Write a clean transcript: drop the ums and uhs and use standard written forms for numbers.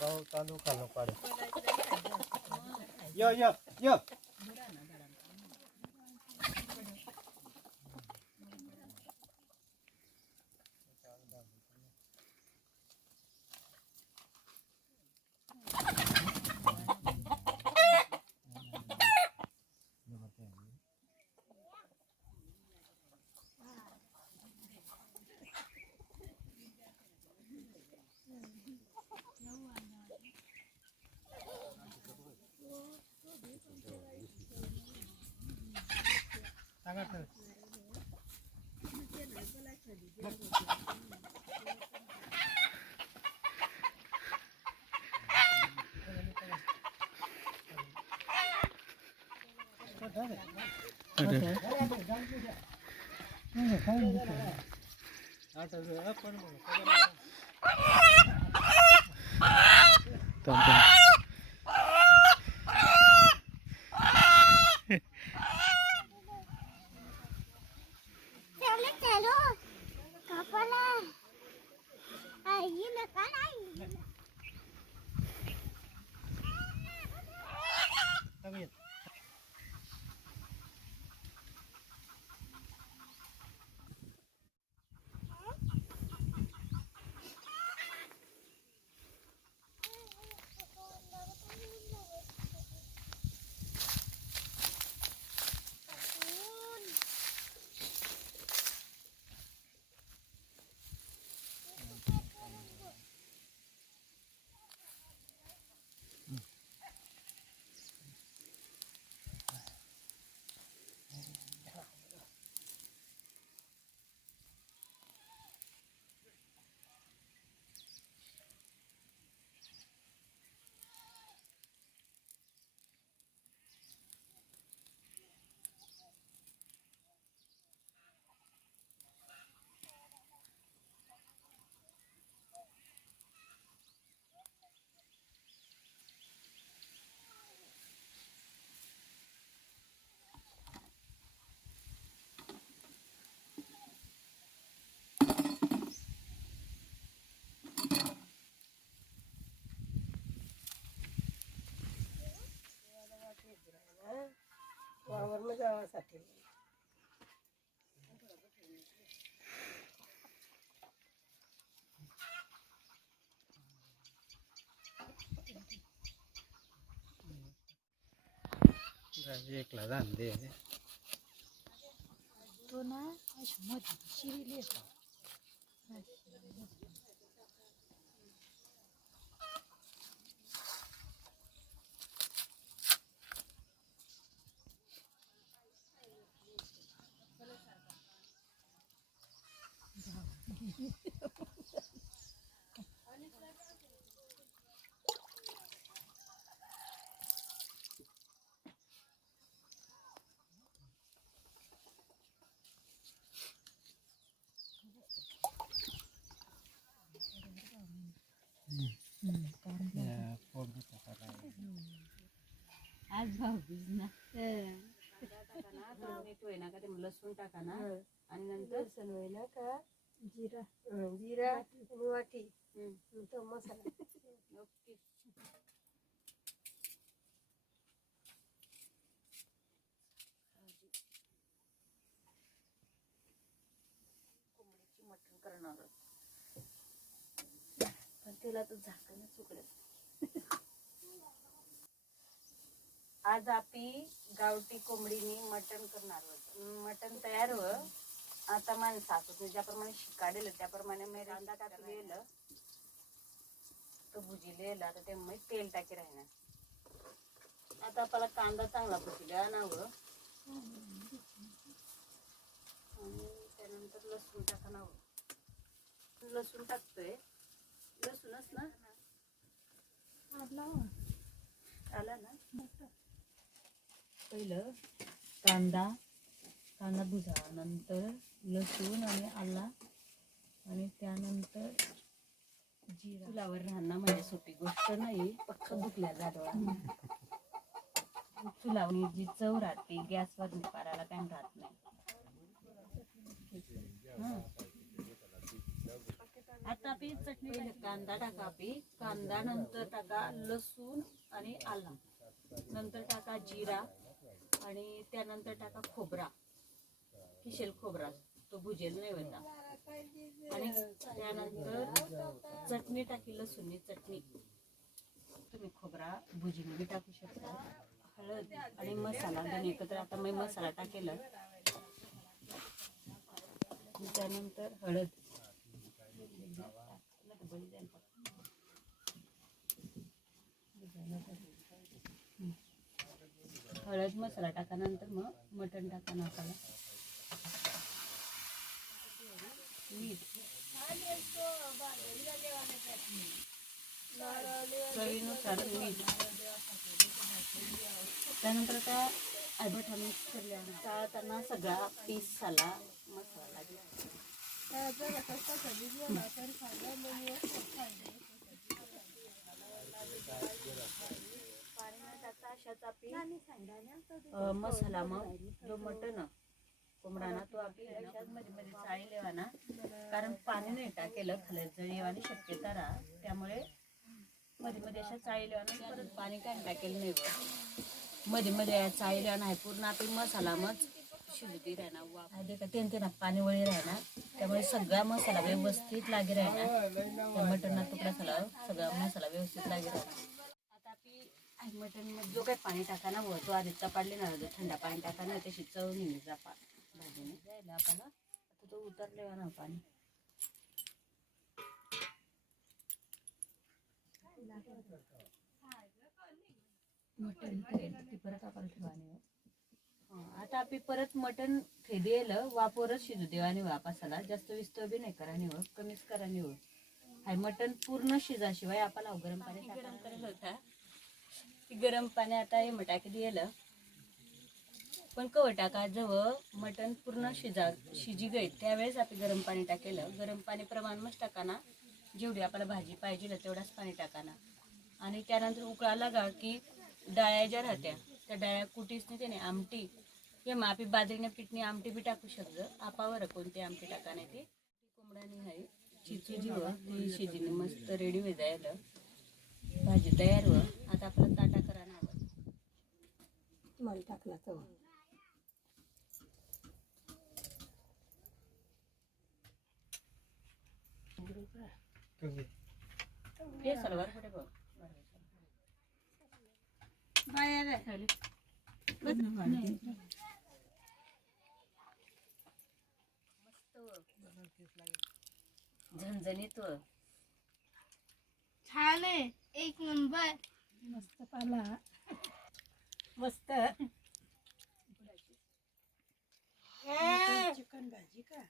तांदूळ खाल्लं पाड य य य वावरनं गावासाठी एकला जाण दे तो ना अशी मध्ये शिरली आज भाऊबीज ना लसूण टाका ना आणि नंतर लसूण होईना का जिरा जिरा आणि वाटी तो मसाला ओके कोंबडीची मटण करणार पण त्याला तर झाकणच उघडत. आज आपी गावठी कोंबडीनी मटण करणार होत. मटण तयार हो आता माझ्या सासूने ज्याप्रमाणे शिकाडेल त्याप्रमाणे मी कांदा टाकलेलं तो भुजिलेला आता ते मी तेल टाकी राहणार. आता आपल्याला कांदा चांगला भुजिला ना व आणि त्यानंतर लसूण टाका ना. लसूण टाकतोय. लसूणच ना आला ना. पहिलं कांदा भुजा नंतर लसूण आणि आला आणि त्यानंतर जिरा. चुलावर राहणं म्हणजे सोपी गोष्ट नाही. पक्क दुखल्या जाडवा चुलावर जी चव राहते गॅसवर करायला काय राहत नाही. आता आपली चटणी पहिले कांदा टाका आपली कांदा नंतर टाका लसूण आणि आलं नंतर टाका जिरा आणि त्यानंतर टाका खोबरा किशेल खोबरा तो भुजेल नाही होता आणि त्यानंतर चटणी टाकी लसूणची चटणी तुम्ही खोबरा भुजीने बी टाकू शकता हळद आणि मसाला दोन्ही एकत्र आता मी मसाला टाकेल त्यानंतर हळद हळद मसाला टाका नंतर मग मटण टाका नाकाला मीठ चवीनुसार मीठ त्यानंतर आता आंबट मिक्स करताना सगळा पीस झाला मसाला मसाला मग जो मटन कोंबडाना तो आपली मध्ये मध्ये चाळी लेवा ना कारण पाणी नाही टाकेलं खाली जळी येवानी शक्यता राहा त्यामुळे मध्ये मध्ये अशा चाळी लेवा परत पाणी काय टाकेल नाही मध्ये मध्ये चाळी लेवा नाही पूर्ण आपली मसाला मग शिजती राहणार का ते पाणी वळी राहणार त्यामुळे सगळा मसाला व्यवस्थित लागे राहणार मटनना तुकडा झाला सगळा मसाला व्यवस्थित लागे राहणार आता आपली मटन मध्ये जो काही पाणी टाका ना तो आधी तपाडले ना थंडा पाणी टाका ना त्याची चव निघली जापा भाजीने जायला आपल्याला आता तो उतरले ना पाणी मटन परत आपण ठेवाने आता आपली परत मटन फेदेलं वापरच शिजू देवाने वापासाला जास्त विस्तव बी नाही करा निवड कमीच करा निवड हाय मटन पूर्ण शिजाशिवाय आपल्याला गरम पाणी गरम करायला होता गरम पाणी आता हे टाकी दिलं पण कव टाका जवळ मटन पूर्ण शिजी गई त्यावेळेस आपण गरम पाणी टाकेलं गरम पाणी प्रमाण मग टाकाना जेवढी आपल्याला भाजी पाहिजे तेवढाच पाणी टाकाना आणि त्यानंतर उकळा लागा की डाळ्या ज्या राहत्या त्या डाळ्या कुटीच नाही त्याने आमटी हे मग आपली बाजरीने पिठणी आमटी बी टाकू शकतो आपावर कोणती आमटी टाकाने ती कोंबड्यानी आहे चिचुजी व ती शिजीने मस्त रेडी होई जायला भाजी तयार व आता आपला ताटा करा ना मला टाकला तो हे सलवार कुठे बघ बाहेर झणझणीत छान आहे एक नंबर मस्त पाला मस्त चिकन भाजी का